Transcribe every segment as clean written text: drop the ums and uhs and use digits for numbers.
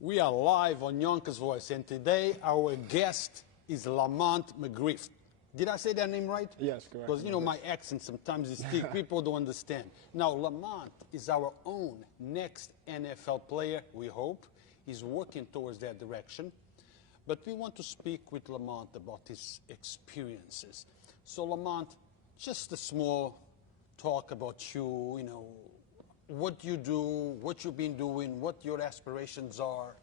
We are live on Yonkers Voice, and today our guest is Lamont McGriff. Did I say that name right? Yes, correct. Because, you know, my accent sometimes is thick. People don't understand. Now, Lamont is our own next NFL player, we hope. He's working towards that direction. But we want to speak with Lamont about his experiences. So, Lamont, just a small talk about you, you know, what you do, what you've been doing, what your aspirations are.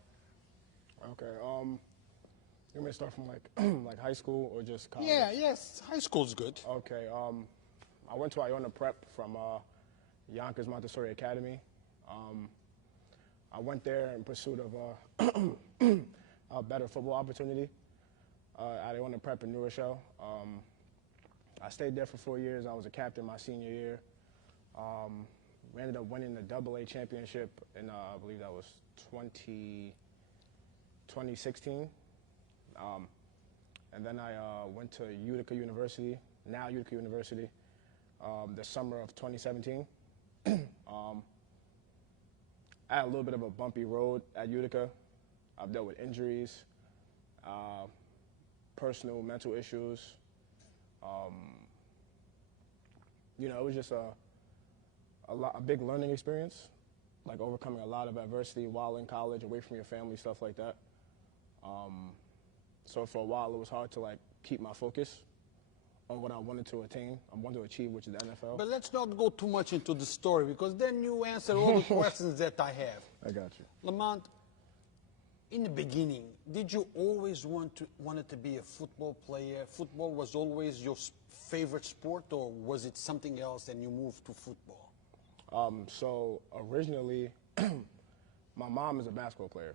Okay. You want me to start from like like high school or just college? Yeah, yes, high school's good. Okay. I went to Iona Prep from Yonkers Montessori Academy. I went there in pursuit of a better football opportunity at Iona Prep in New Rochelle. I stayed there for 4 years. I was a captain my senior year. We ended up winning the AA championship in, I believe that was 2016. And then I went to Utica University, now Utica University, the summer of 2017. I had a little bit of a bumpy road at Utica. I've dealt with injuries, personal, mental issues. You know, it was just a big learning experience, like overcoming a lot of adversity while in college, away from your family, stuff like that. So for a while, it was hard to like keep my focus on what I wanted to attain, I wanted to achieve, which is the NFL. But let's not go too much into the story, because then you answer all the questions that I have. I got you. Lamont, in the beginning, did you always wanted to be a football player? Football was always your favorite sport, or was it something else and you moved to football? So originally, my mom is a basketball player.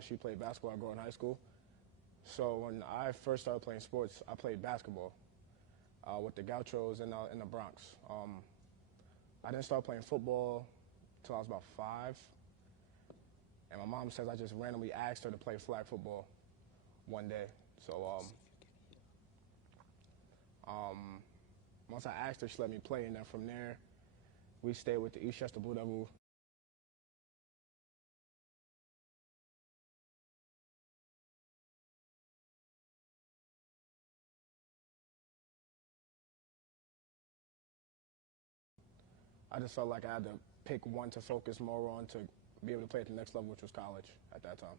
She played basketball growing high school. So when I first started playing sports, I played basketball with the Gauchos in the Bronx. I didn't start playing football until I was about 5. And my mom says I just randomly asked her to play flag football one day. So once I asked her, she let me play, and then from there, we stayed with the Eastchester Blue Devil. I just felt like I had to pick one to focus more on to be able to play at the next level, which was college at that time.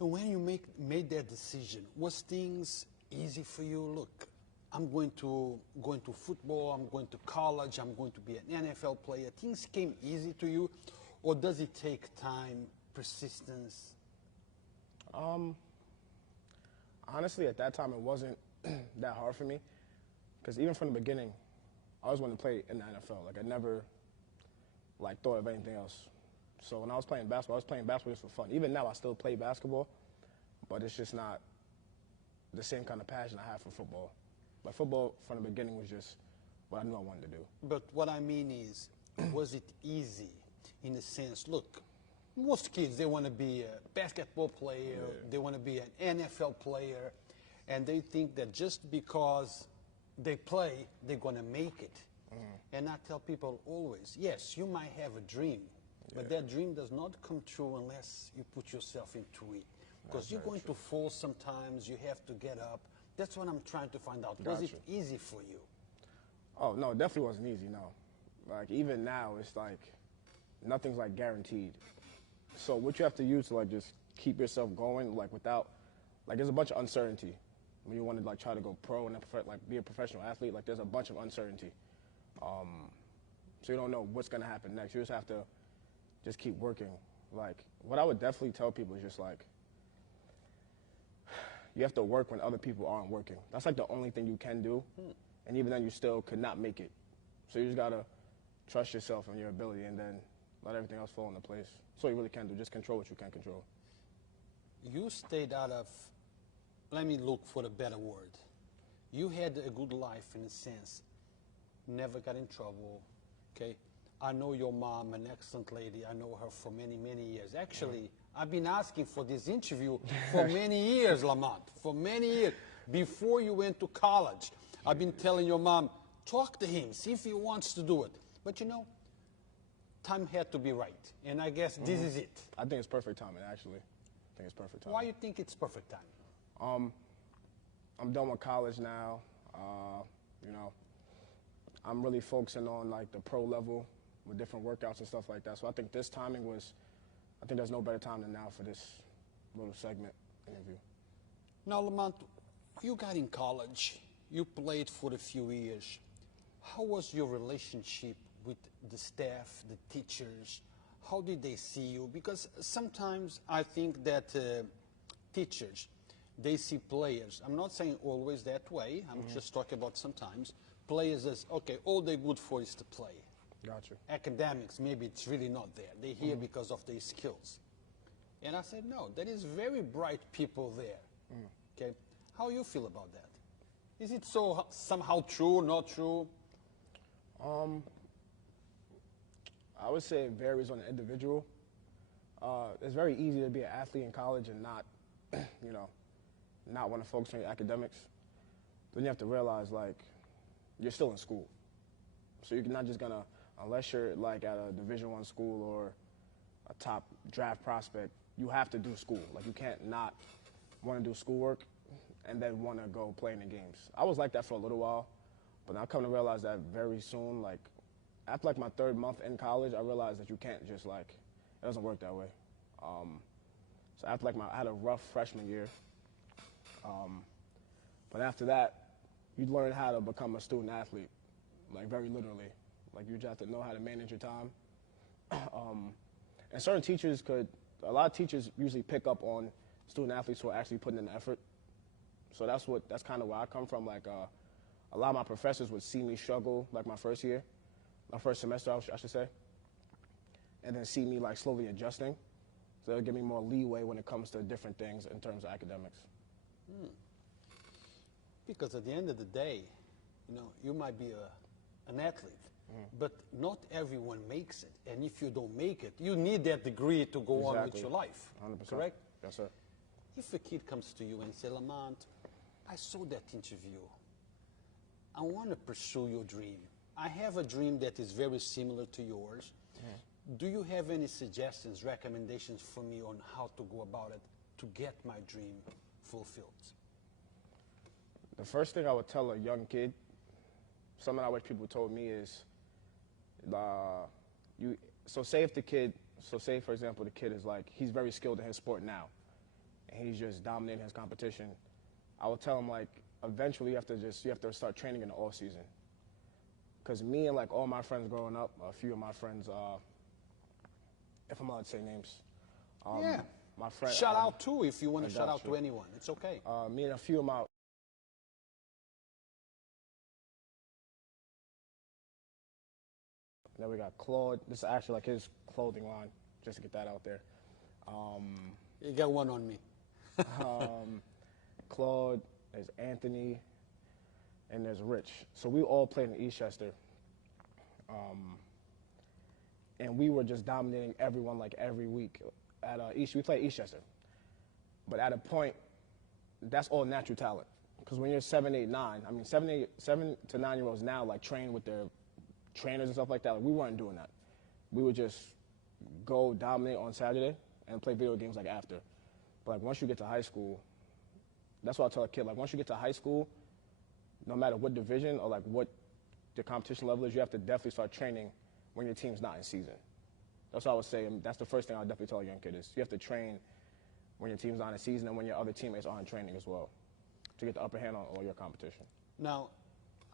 And when you made that decision, was things easy for you? Look, I'm going to football, I'm going to college, I'm going to be an NFL player. Things came easy to you, or does it take time, persistence? Honestly, at that time, it wasn't that hard for me, because even from the beginning, I always wanted to play in the NFL. Like, I never thought of anything else. So when I was playing basketball just for fun. Even now, I still play basketball, but it's just not the same kind of passion I have for football. But football, from the beginning, was just what I knew I wanted to do. But what I mean is, was it easy in the sense, look, most kids, they want to be a basketball player, they want to be an NFL player, and they think that just because they play, they're going to make it. And I tell people always, yes, you might have a dream, but that dream does not come true unless you put yourself into it. Because you're going to fall sometimes, you have to get up. That's what I'm trying to find out. Was it easy for you? Oh, no, it definitely wasn't easy, no. Like, even now, it's like, nothing's like guaranteed. So what you have to use to like just keep yourself going, like without, like there's a bunch of uncertainty. When you want to like try to go pro and like be a professional athlete, like there's a bunch of uncertainty. So you don't know what's going to happen next. You just have to just keep working. Like, what I would definitely tell people is just like, you have to work when other people aren't working. That's like the only thing you can do. And even then you still could not make it. So you just got to trust yourself and your ability and then let everything else fall into place. So you really can do, just control what you can control. You stayed out of, let me look for a better word. You had a good life in a sense. Never got in trouble, okay? I know your mom, an excellent lady. I know her for many, many years. Actually, I've been asking for this interview for many years, Lamont, for many years. Before you went to college, I've been telling your mom, talk to him, see if he wants to do it. But you know, time had to be right, and I guess this is it. I think it's perfect timing, actually. I think it's perfect timing. Why you think it's perfect time? I'm done with college now. You know, I'm really focusing on like the pro level with different workouts and stuff like that. So I think this timing was, I think there's no better time than now for this little segment interview. Now, Lamont, you got in college. You played for a few years. How was your relationship with the staff, the teachers? How did they see you? Because sometimes I think that teachers, they see players. I'm not saying always that way. I'm just talking about sometimes. Players as, okay, all they're good for is to play. Gotcha. Academics, maybe it's really not there. They're here because of their skills. And I said, no, there is very bright people there. Okay, how you feel about that? Is it so somehow true, not true? I would say it varies on the individual. It's very easy to be an athlete in college and not, you know, not want to focus on your academics. Then you have to realize, like, you're still in school. So you're not just gonna, unless you're like at a Division I school or a top draft prospect, you have to do school. Like, you can't not want to do schoolwork and then want to go play in the games. I was like that for a little while, but I come to realize that very soon, like, after like my 3rd month in college, I realized that you can't just like, it doesn't work that way. So after like I had a rough freshman year, but after that, you learn how to become a student athlete, like very literally. Like you just have to know how to manage your time. And certain teachers a lot of teachers usually pick up on student athletes who are actually putting in the effort. So that's kind of where I come from. Like a lot of my professors would see me struggle like my first semester, I should say, and then see me like slowly adjusting. So they'll give me more leeway when it comes to different things in terms of academics. Because at the end of the day, you know, you might be an athlete, but not everyone makes it. And if you don't make it, you need that degree to go on with your life. 100%. Correct? Yes, sir. If a kid comes to you and say, Lamont, I saw that interview. I want to pursue your dream. I have a dream that is very similar to yours. Do you have any suggestions, recommendations for me on how to go about it to get my dream fulfilled? The first thing I would tell a young kid, something I wish people told me is, say for example, the kid is like, he's very skilled in his sport now, and he's just dominating his competition. I would tell him like, eventually you have to start training in the off season. Because me and like all my friends growing up, a few of my friends, if I'm allowed to say names. Yeah. My friend. Shout out too if you want to shout out to anyone. It's okay. Me and a few of my. Then we got Claude. This is actually like his clothing line, just to get that out there. You got one on me. Claude, there's Anthony, and there's Rich. So we all played in Eastchester. And we were just dominating everyone like every week. We played Eastchester. But at a point, that's all natural talent. Because when you're 7, 8, 9, 7 to 9-year-olds now like train with their trainers and stuff like that. Like, we weren't doing that. We would just go dominate on Saturday and play video games like after. But like once you get to high school, that's what I tell a kid. Like once you get to high school, no matter what division or like what the competition level is, you have to definitely start training when your team's not in season. That's what I would say. And that's the first thing I would definitely tell a young kid is you have to train when your team's not in season and when your other teammates are in training as well to get the upper hand on all your competition. Now,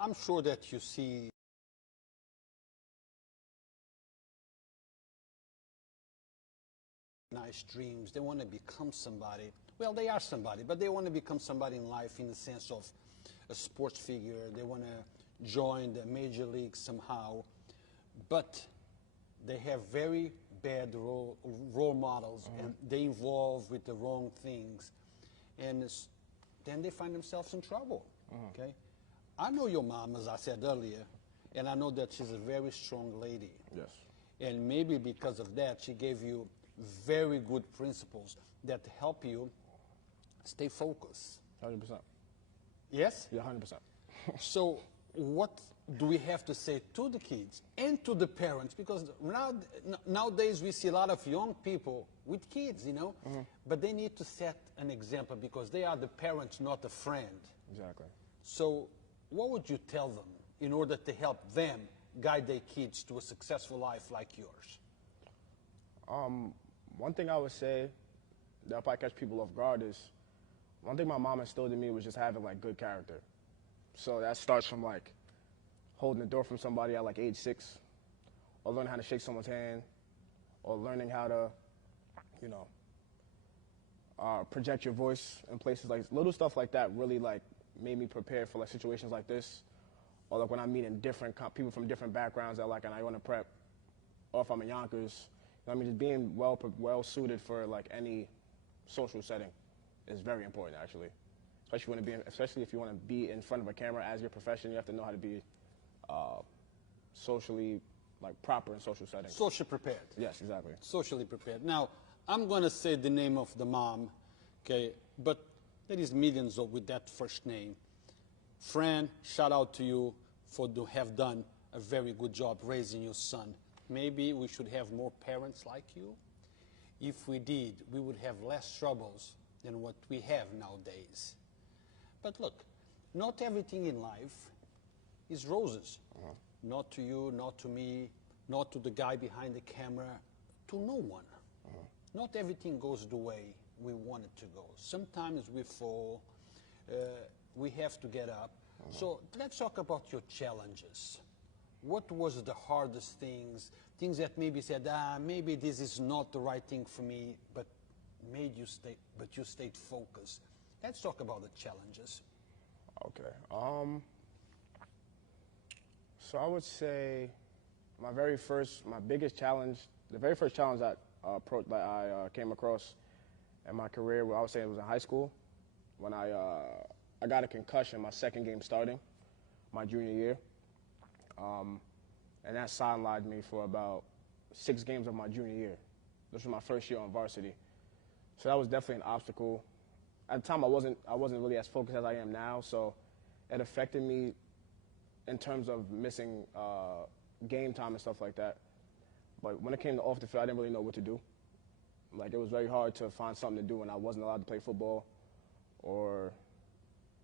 I'm sure that you see nice dreams. They want to become somebody. Well, they are somebody, but they want to become somebody in life in the sense of a sports figure. They want to join the major league somehow, but they have very bad role models, and they involve with the wrong things, and then they find themselves in trouble. Okay, I know your mom, as I said earlier, and I know that she's a very strong lady. Yes. And maybe because of that, she gave you very good principles that help you stay focused. 100%. Yes? Yeah, 100%. So what do we have to say to the kids and to the parents? Because nowadays we see a lot of young people with kids, you know, but they need to set an example because they are the parents, not a friend. Exactly. So what would you tell them in order to help them guide their kids to a successful life like yours? One thing I would say that'll probably catch people off guard is, one thing my mom instilled in me was just having like good character. So that starts from like holding the door from somebody at like age 6, or learning how to shake someone's hand, or learning how to, you know, project your voice in places like little stuff like that really like made me prepare for like situations like this, or like when I'm meeting different people from different backgrounds at like an Iona prep, or if I'm in Yonkers. You know what I mean, just being well suited for like any social setting is very important actually. Especially if you want to be in front of a camera as your profession, you have to know how to be socially like proper in social settings. Socially prepared. Yes, exactly. Socially prepared. Now, I'm going to say the name of the mom, okay, but there is millions with that first name. Fran, shout out to you for have done a very good job raising your son. Maybe we should have more parents like you. If we did, we would have less troubles than what we have nowadays. But look, not everything in life is roses. Not to you, not to me, not to the guy behind the camera, to no one. Not everything goes the way we want it to go. Sometimes we fall, we have to get up. So let's talk about your challenges. What was the hardest things that maybe said, maybe this is not the right thing for me, but you stayed focused. Let's talk about the challenges. Okay. So I would say my biggest challenge, the very first challenge that I came across in my career, I would say it was in high school, when I got a concussion my second game starting, my junior year. And that sidelined me for about 6 games of my junior year. This was my first year on varsity. So that was definitely an obstacle. At the time, I wasn't really as focused as I am now, so it affected me in terms of missing game time and stuff like that. But when it came to off the field, I didn't really know what to do. Like, it was very hard to find something to do when I wasn't allowed to play football, or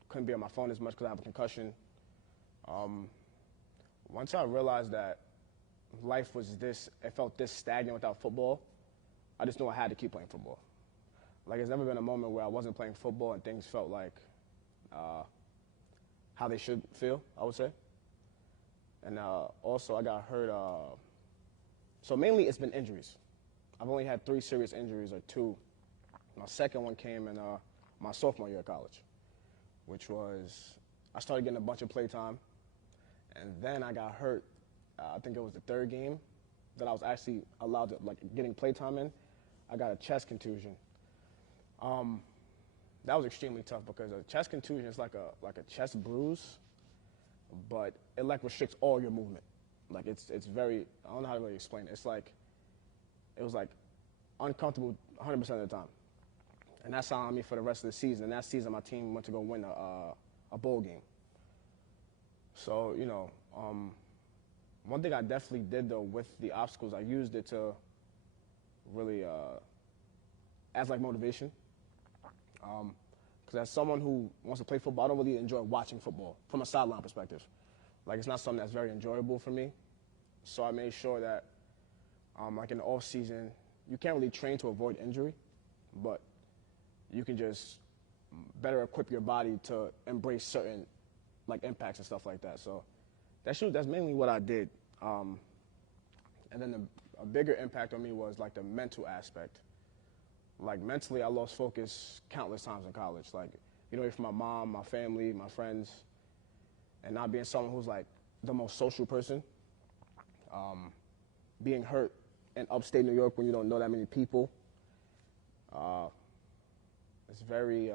couldn't be on my phone as much because I have a concussion. Once I realized that life it felt this stagnant without football, I just knew I had to keep playing football. Like, there's never been a moment where I wasn't playing football and things felt like how they should feel, I would say. And also I got hurt. So mainly it's been injuries. I've only had 3 serious injuries, or 2. My second one came in my sophomore year of college, which was I started getting a bunch of play time. And then I got hurt, I think it was the 3rd game that I was actually allowed to, like, getting playtime in. I got a chest contusion. That was extremely tough because a chest contusion is like a chest bruise, but it like restricts all your movement. Like, it's very, I don't know how to really explain it. It's like, it was like uncomfortable 100% of the time. And that sidelined me for the rest of the season. And that season my team went to go win a bowl game. So, you know, one thing I definitely did, though, with the obstacles, I used it to really, as like motivation. Because as someone who wants to play football, I don't really enjoy watching football from a sideline perspective. Like, it's not something that's very enjoyable for me. So I made sure that, like in the off season, you can't really train to avoid injury, but you can just better equip your body to embrace certain like impacts and stuff like that. So that's mainly what I did. And then a bigger impact on me was like the mental aspect. Like, mentally, I lost focus countless times in college. Like, you know, from my mom, my family, my friends, and not being someone who's like the most social person. Being hurt in upstate New York when you don't know that many people, it's very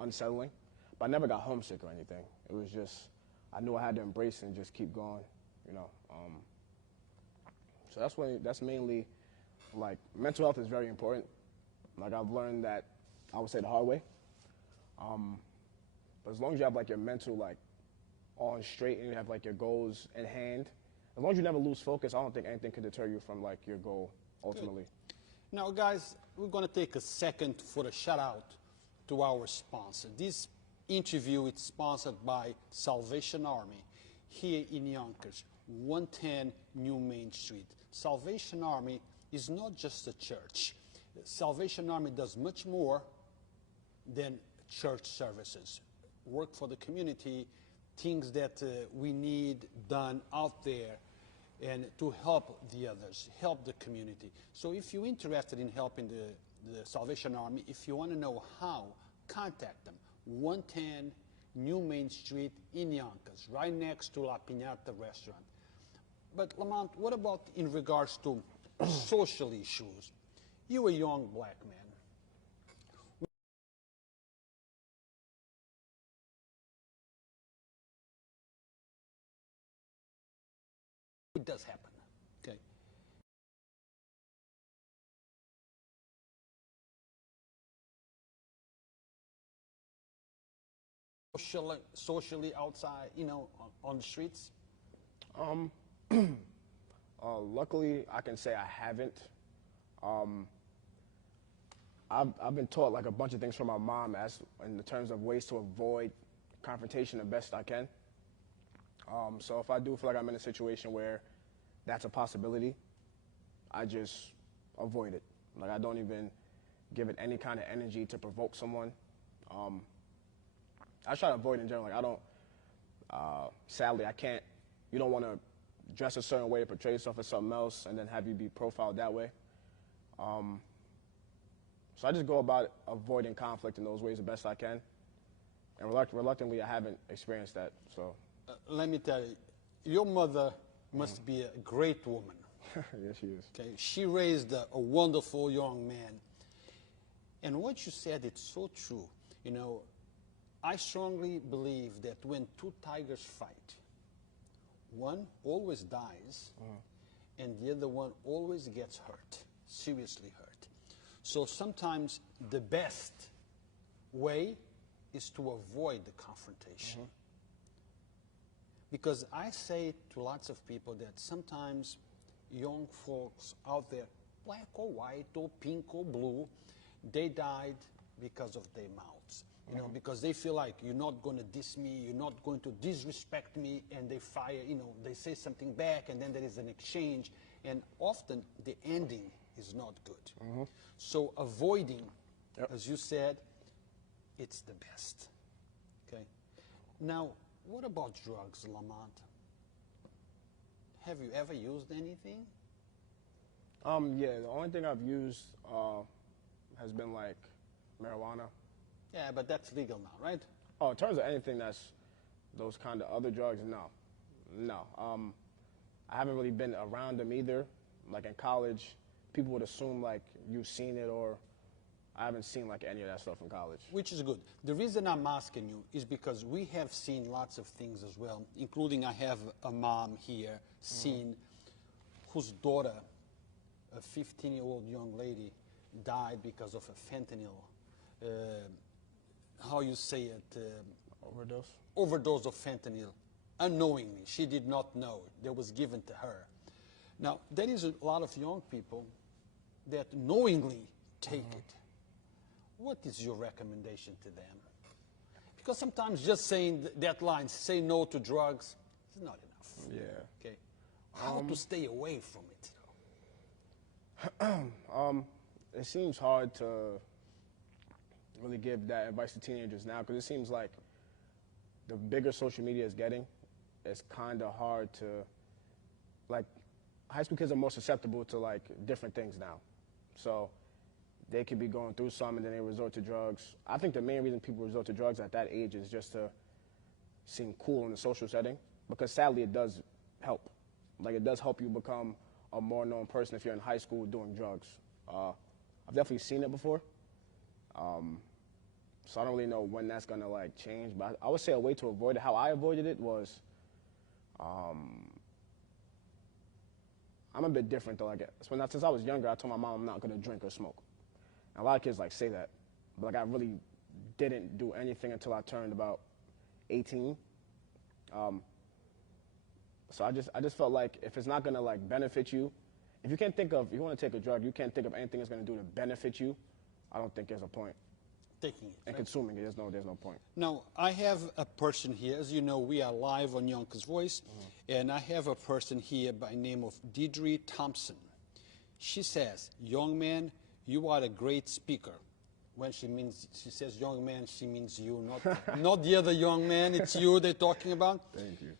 unsettling. But I never got homesick or anything. It was just, I knew I had to embrace it and just keep going, you know. So that's mainly, like, mental health is very important. Like, I've learned that, I would say, the hard way. But as long as you have like your mental like on straight and you have like your goals in hand, as long as you never lose focus, I don't think anything can deter you from like your goal ultimately. Good. Now, guys, we're going to take a second for a shout out to our sponsor. This interview is sponsored by Salvation Army here in Yonkers, 110 New Main Street. Salvation Army is not just a church. Salvation Army does much more than church services. Work for the community, things that we need done out there, and to help the others, help the community. So if you're interested in helping the Salvation Army, if you want to know how, contact them. 110 New Main Street in Yonkers, right next to La Piñata restaurant. But Lamont, what about in regards to social issues? You're a young black man. It does happen, okay? Socially outside, you know, on the streets? Luckily, I can say I haven't. I've been taught like a bunch of things from my mom as in the terms of ways to avoid confrontation the best I can. So if I do feel like I'm in a situation where that's a possibility, I just avoid it. Like I don't even give it any kind of energy to provoke someone. I try to avoid in general. Like I don't. Sadly, I can't. You don't want to dress a certain way to portray yourself as something else, and then have you be profiled that way. So I just go about avoiding conflict in those ways the best I can. And reluctantly, I haven't experienced that. So let me tell you, your mother must be a great woman. Yes, she is. Okay, she raised a wonderful young man. And what you said, it's so true. You know, I strongly believe that when two tigers fight, one always dies, and the other one always gets hurt, seriously hurt. So sometimes the best way is to avoid the confrontation. Because I say to lots of people that sometimes young folks out there, black or white or pink or blue, they died because of their mouths. You know, because they feel like you're not going to diss me, you're not going to disrespect me, and they fire, you know, they say something back, and then there is an exchange, and often the ending is not good. So avoiding, as you said, it's the best. Okay. Now, what about drugs, Lamont? Have you ever used anything? Yeah, the only thing I've used has been like marijuana. Yeah, but that's legal now, right? Oh, in terms of anything that's those kind of other drugs, no. I haven't really been around them either. Like in college, people would assume like you've seen it, or I haven't seen like any of that stuff in college. Which is good. The reason I'm asking you is because we have seen lots of things as well, including I have a mom here seen whose daughter, a 15-year-old young lady, died because of a fentanyl. How you say it? Overdose? Overdose of fentanyl, unknowingly. She did not know. That was given to her. Now, there is a lot of young people that knowingly take it. What is your recommendation to them? Because sometimes just saying that line, say no to drugs, is not enough. Yeah. Okay. How to stay away from it? It seems hard to really give that advice to teenagers now, because it seems like the bigger social media is getting, it's kind of hard to, like, high school kids are more susceptible to like different things now. So they could be going through some and then they resort to drugs. I think the main reason people resort to drugs at that age is just to seem cool in the social setting, because sadly it does help. Like it does help you become a more known person if you're in high school doing drugs. I've definitely seen it before. So I don't really know when that's gonna like change, but I would say a way to avoid it, how I avoided it was, I'm a bit different though. Like, since I was younger, I told my mom I'm not gonna drink or smoke. And a lot of kids like say that, but like I really didn't do anything until I turned about 18. So I just felt like if it's not gonna like benefit you, if you can't think of, if you want to take a drug, you can't think of anything it's gonna do to benefit you. I don't think there's a point. Taking it. And right? consuming it, there's no point. Now, I have a person here. As you know, we are live on Yonkers Voice, and I have a person here by name of Deidre Thompson. She says, young man, you are a great speaker. When she says young man, she means you, not the other young man. It's you they're talking about. Thank you.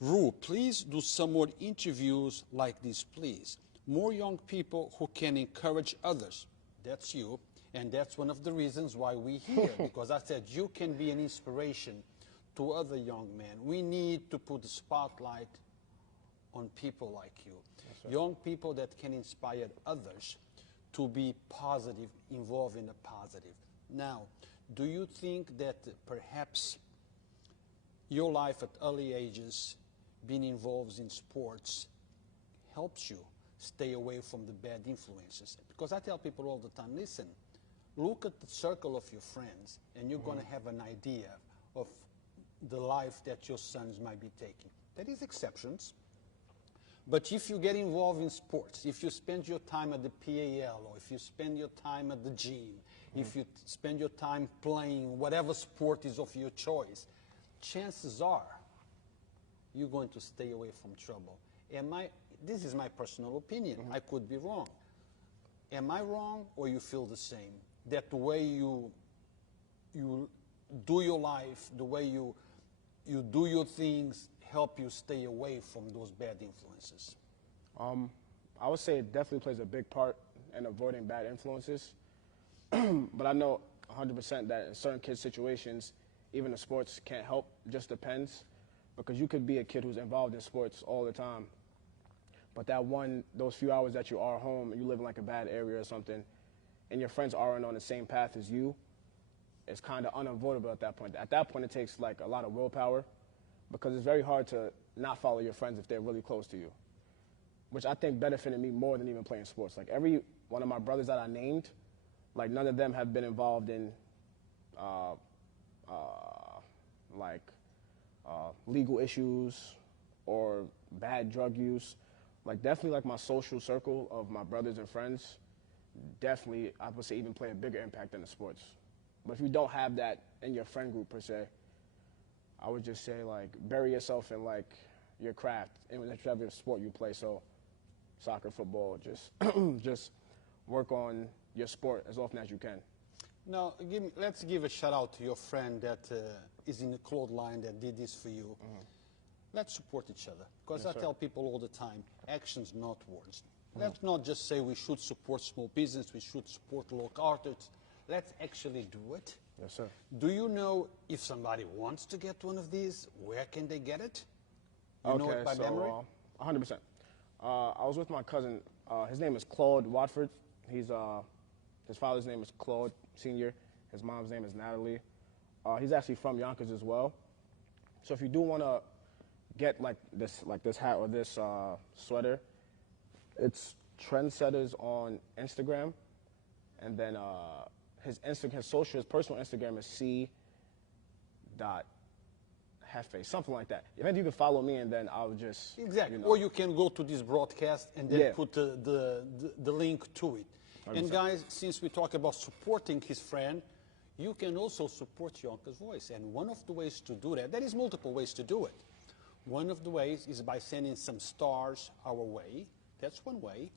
Ru, please do some more interviews like this, please. More young people who can encourage others. That's you. And that's one of the reasons why we're here, because I said you can be an inspiration to other young men. We need to put the spotlight on people like you. Yes, young people that can inspire others to be positive, involved in the positive. Now, do you think that perhaps your life at early ages, being involved in sports, helps you stay away from the bad influences? Because I tell people all the time, listen, look at the circle of your friends, and you're going to have an idea of the life that your sons might be taking. There is exceptions, but if you get involved in sports, if you spend your time at the PAL, or if you spend your time at the gym, if you spend your time playing whatever sport is of your choice, chances are you're going to stay away from trouble. This is my personal opinion. I could be wrong. Am I wrong, or you feel the same? That the way you do your life, the way you do your things, help you stay away from those bad influences? I would say it definitely plays a big part in avoiding bad influences. But I know 100% that in certain kids' situations, even the sports can't help. It just depends. Because you could be a kid who's involved in sports all the time, but those few hours that you are home and you live in like a bad area or something, and your friends aren't on the same path as you, it's kind of unavoidable at that point. At that point, it takes like a lot of willpower, because it's very hard to not follow your friends if they're really close to you, which I think benefited me more than even playing sports. Like every one of my brothers that I named, like none of them have been involved in legal issues or bad drug use. Like definitely like my social circle of my brothers and friends, definitely I would say even play a bigger impact than the sports. But if you don't have that in your friend group per se, I would just say like bury yourself in like your craft and whichever sport you play. So soccer, football, just work on your sport as often as you can. Now, let's give a shout out to your friend that is in the clothing line that did this for you. Let's support each other, because Yes, I sir. tell people all the time, actions, not words. Let's not just say we should support small business, we should support local artists. Let's actually do it. Yes, sir. Do you know if somebody wants to get one of these, where can they get it? You know it by memory? 100%. I was with my cousin. His name is Claude Watford. His father's name is Claude Sr. His mom's name is Natalie. He's actually from Yonkers as well. So if you do want to get like this hat or this sweater, it's Trendsetters on Instagram, and then his personal Instagram is c.hefe, something like that. If you can follow me, and then I'll just Exactly. Or you can go to this broadcast and then Yeah. put the link to it. And 100%. guys, since we talk about supporting his friend, you can also support Yonkers Voice. And one of the ways to do that, there is multiple ways to do it. One of the ways is by sending some stars our way. That's one way.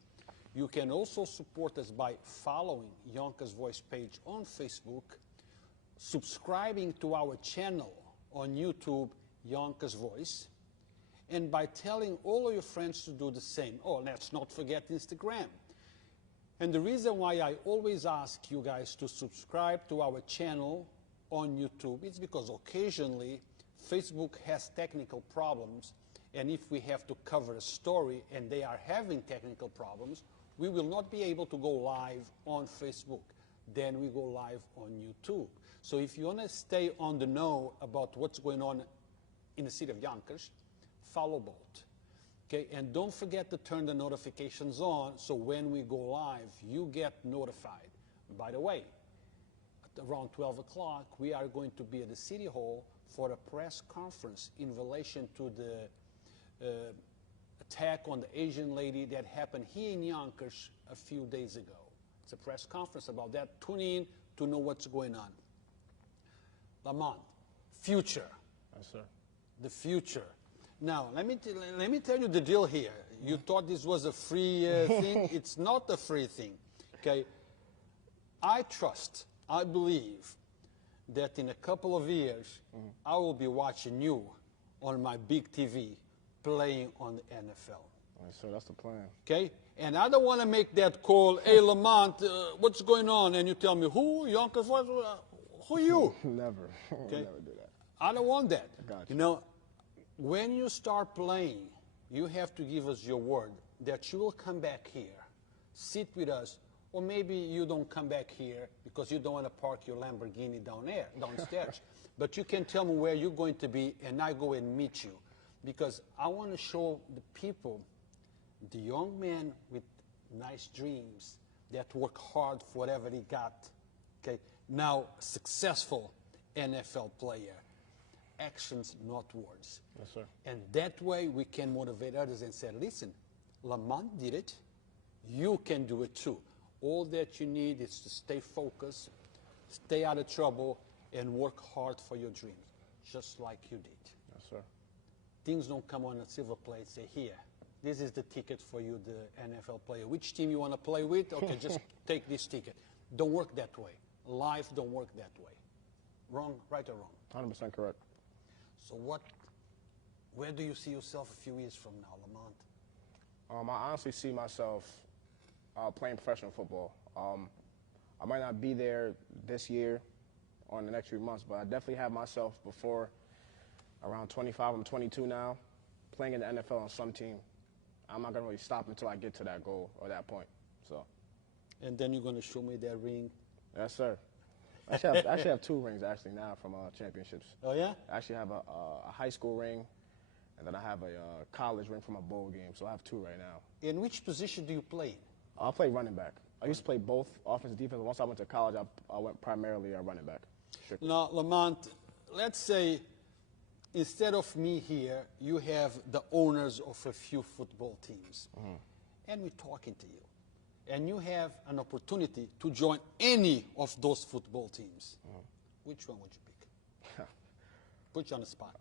You can also support us by following Yonkers Voice page on Facebook, subscribing to our channel on YouTube, Yonkers Voice, and by telling all of your friends to do the same. Oh, let's not forget Instagram. And the reason why I always ask you guys to subscribe to our channel on YouTube is because occasionally Facebook has technical problems, and if we have to cover a story and they are having technical problems, we will not be able to go live on Facebook. Then we go live on YouTube. So if you want to stay on the know about what's going on in the city of Yonkers, follow Bolt. Okay, and don't forget to turn the notifications on so when we go live, you get notified. By the way, at around 12 o'clock, we are going to be at the City Hall for a press conference in relation to the attack on the Asian lady that happened here in Yonkers a few days ago. It's a press conference about that. Tune in to know what's going on. Lamont, future. Yes, sir. The future. Now, let me tell you the deal here. You thought this was a free thing. It's not a free thing. Okay? I believe that in a couple of years, I will be watching you on my big TV playing on the NFL. Yes, sir, that's the plan. Okay? And I don't want to make that call, hey, Lamont, what's going on? And you tell me, who? Yonkers Voice? Who are you? Never. Okay? Never do that. I don't want that. I got you. You know, when you start playing, you have to give us your word that you will come back here, sit with us, or maybe you don't come back here because you don't want to park your Lamborghini downstairs. But you can tell me where you're going to be, and I go and meet you. Because I want to show the people, the young man with nice dreams that work hard for whatever he got, okay, now successful NFL player. Actions, not words. Yes, sir. And that way we can motivate others and say, listen, Lamont did it. You can do it too. All that you need is to stay focused, stay out of trouble, and work hard for your dreams, just like you did. Yes, sir. Things don't come on a silver plate, say, here, this is the ticket for you, the NFL player. Which team you want to play with? Okay, just take this ticket. Don't work that way. Life don't work that way. Wrong, right or wrong? 100% correct. So where do you see yourself a few years from now, Lamont? I honestly see myself playing professional football. I might not be there this year or in the next few months, but I definitely have myself before around 25. I'm 22 now, playing in the NFL on some team. I'm not going to really stop until I get to that goal or that point. So. And then you're going to show me that ring? Yes, sir. I actually have 2 rings actually now from championships. Oh, yeah? I actually have a high school ring, and then I have a college ring from a bowl game. So I have 2 right now. In which position do you play? I play running back. I used to play both offense and defense. Once I went to college, I went primarily running back. Strictly. Now, Lamont, let's say instead of me here, you have the owners of a few football teams, and we're talking to you, and you have an opportunity to join any of those football teams. Which one would you pick? Put you on the spot.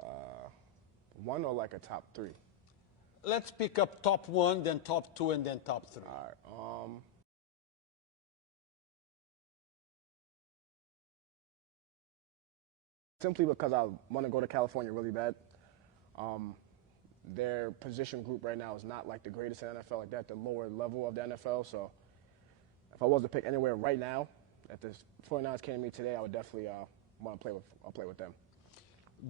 1 or like a top 3? Let's pick up top 1, then top 2, and then top 3. All right. Simply because I want to go to California really bad. Their position group right now is not like the greatest in the NFL, like that, the lower level of the NFL. So if I was to pick anywhere right now, if the 49ers came to me today, I would definitely want to play with them.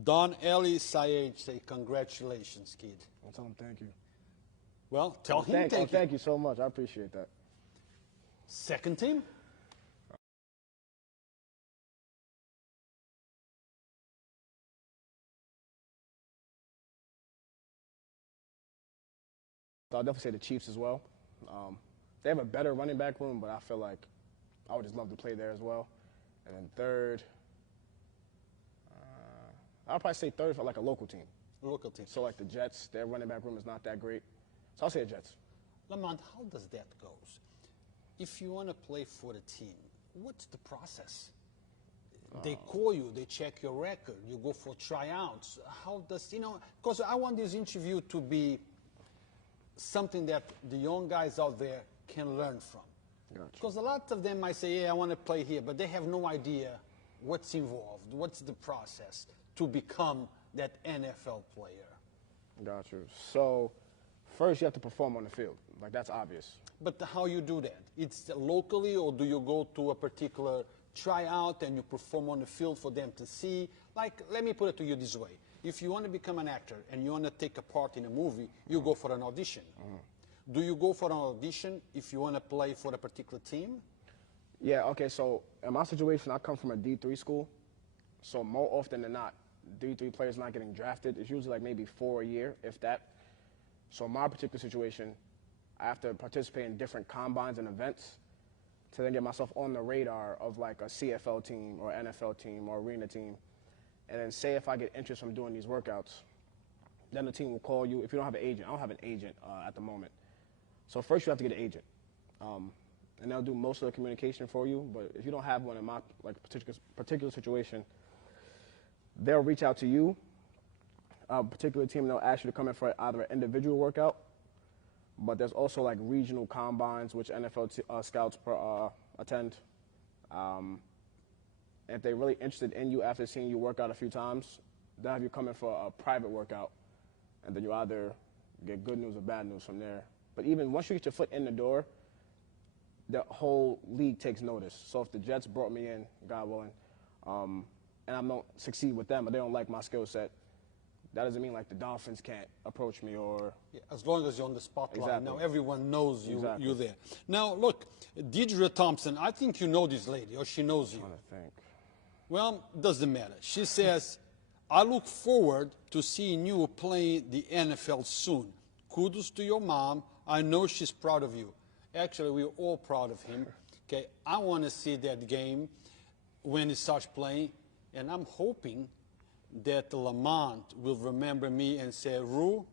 Don Ellie Saage say congratulations, kid. I'll tell him thank you. Well, tell him thank you. Thank you so much. I appreciate that. Second team? I'll definitely say the Chiefs as well. They have a better running back room, but I feel like I would just love to play there as well. And then third, I'll probably say third for like a local team. Local team. So like the Jets, their running back room is not that great. So I'll say the Jets. Lamont, how does that go? If you want to play for the team, what's the process? They call you, they check your record, you go for tryouts. How does, because I want this interview to be something that the young guys out there can learn from. Gotcha. Because a lot of them might say, yeah, I want to play here, but they have no idea what's involved, what's the process to become that NFL player. Got you. So first you have to perform on the field. Like, that's obvious. But how you do that? It's locally, or do you go to a particular tryout and you perform on the field for them to see? Like, let me put it to you this way. If you want to become an actor and you want to take a part in a movie, you go for an audition. Do you go for an audition if you want to play for a particular team? Yeah, okay, so in my situation, I come from a D3 school. So more often than not, D3 players not getting drafted. It's usually like maybe 4 a year, if that. So in my particular situation, I have to participate in different combines and events to then get myself on the radar of like a CFL team or NFL team or arena team. And then say if I get interest from doing these workouts, then the team will call you. If you don't have an agent, I don't have an agent at the moment. So first you have to get an agent. And they'll do most of the communication for you. But if you don't have one in my particular situation, they'll reach out to you, a particular team, and they'll ask you to come in for either an individual workout, but there's also like regional combines, which NFL scouts attend. If they're really interested in you after seeing you work out a few times, they'll have you come in for a private workout, and then you either get good news or bad news from there. But even once you get your foot in the door, the whole league takes notice. So if the Jets brought me in, God willing, and I don't succeed with them, or they don't like my skill set, that doesn't mean like the Dolphins can't approach me or... Yeah, as long as you're on the spotlight. Exactly. Now everyone knows you, Exactly. you're there. Now, look, Deidre Thompson, I think you know this lady, or she knows you. I'm trying to think. Well, doesn't matter. She says, I look forward to seeing you playing the NFL soon. Kudos to your mom. I know she's proud of you. Actually, we're all proud of him. Okay, I want to see that game when he starts playing, and I'm hoping that Lamont will remember me and say, Rue,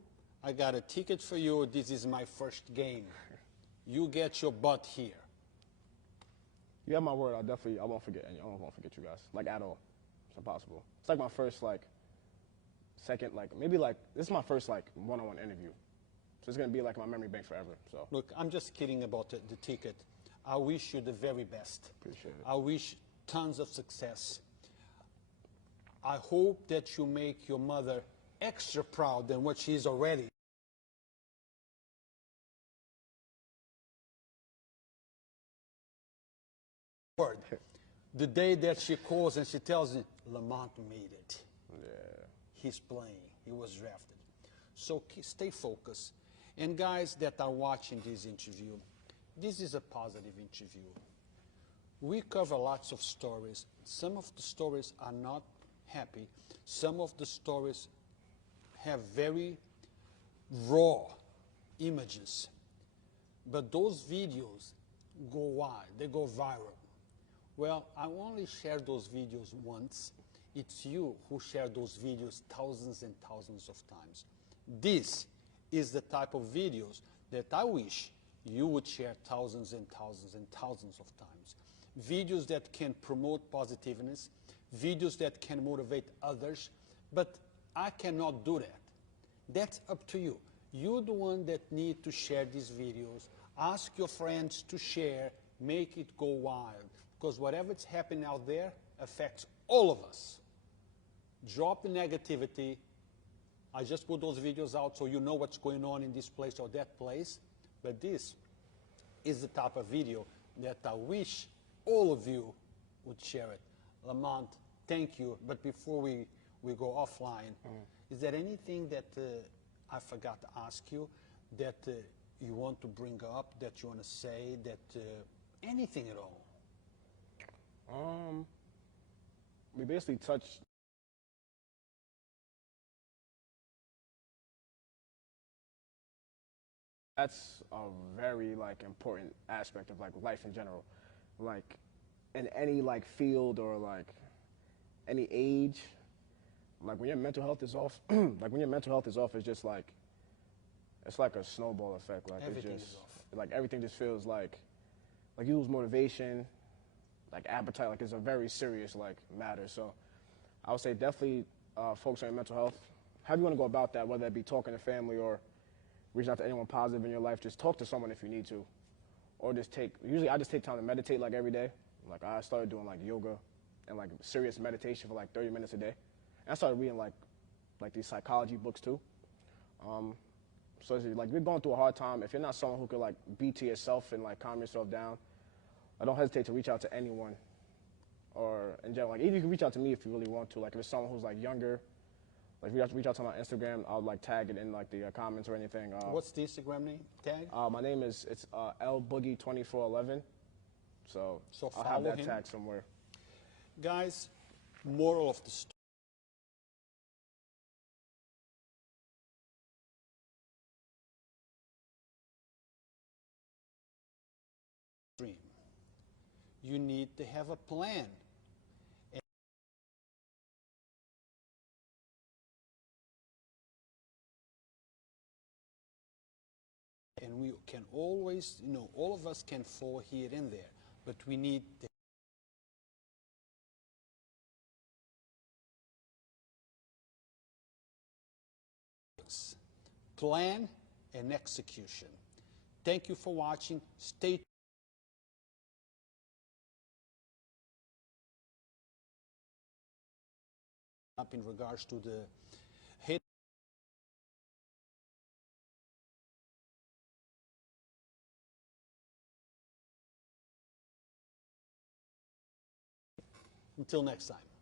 I got a ticket for you. This is my first game. You get your butt here. You have my word. I won't forget. I won't forget you guys, like at all. It's impossible. It's like my first, second, this is my first, one-on-one interview. So it's going to be like my memory bank forever. So Look, I'm just kidding about the ticket. I wish you the very best. Appreciate it. I wish tons of success. I hope that you make your mother extra proud than what she is already. The day that she calls and she tells me, Lamont made it. yeah. He's playing. He was drafted. So stay focused. And guys that are watching this interview, this is a positive interview. We cover lots of stories. Some of the stories are not happy. Some of the stories have very raw images. But those videos go wide. They go viral. Well, I only share those videos once. It's you who share those videos thousands and thousands of times. This is the type of videos that I wish you would share thousands and thousands and thousands of times. Videos that can promote positiveness, videos that can motivate others, but I cannot do that. That's up to you. You're the one that need to share these videos. Ask your friends to share, make it go wild, because whatever's happening out there affects all of us. Drop the negativity. I just put those videos out so you know what's going on in this place or that place. But this is the type of video that I wish all of you would share it. Lamont, thank you. But before we go offline, is there anything that I forgot to ask you that you want to bring up, that you want to say, that anything at all? We basically touched... That's a very important aspect of life in general. In any field or any age, when your mental health is off, it's just it's like a snowball effect. Everything it's just, is off. Everything just feels like you lose motivation, appetite. It's a very serious matter. So I would say definitely focus on your mental health. How do you want to go about that? Whether it be talking to family or reaching out to anyone positive in your life, just talk to someone if you need to. Or usually I just take time to meditate every day. I started doing yoga and serious meditation for 30 minutes a day. And I started reading these psychology books too. So if you're going through a hard time, if you're not someone who could be to yourself and calm yourself down, don't hesitate to reach out to anyone. Or in general, even you can reach out to me if you really want to. If it's someone who's younger, reach out to my Instagram. I'll tag it in the comments or anything. What's the Instagram name? Tag? My name is lboogie2411. So I'll have follow that him. tag somewhere. Guys, moral of the story. You need to have a plan. can always, all of us can fall here and there, but we need the plan and execution. Thank you for watching. Stay up in regards to the hit. Until next time.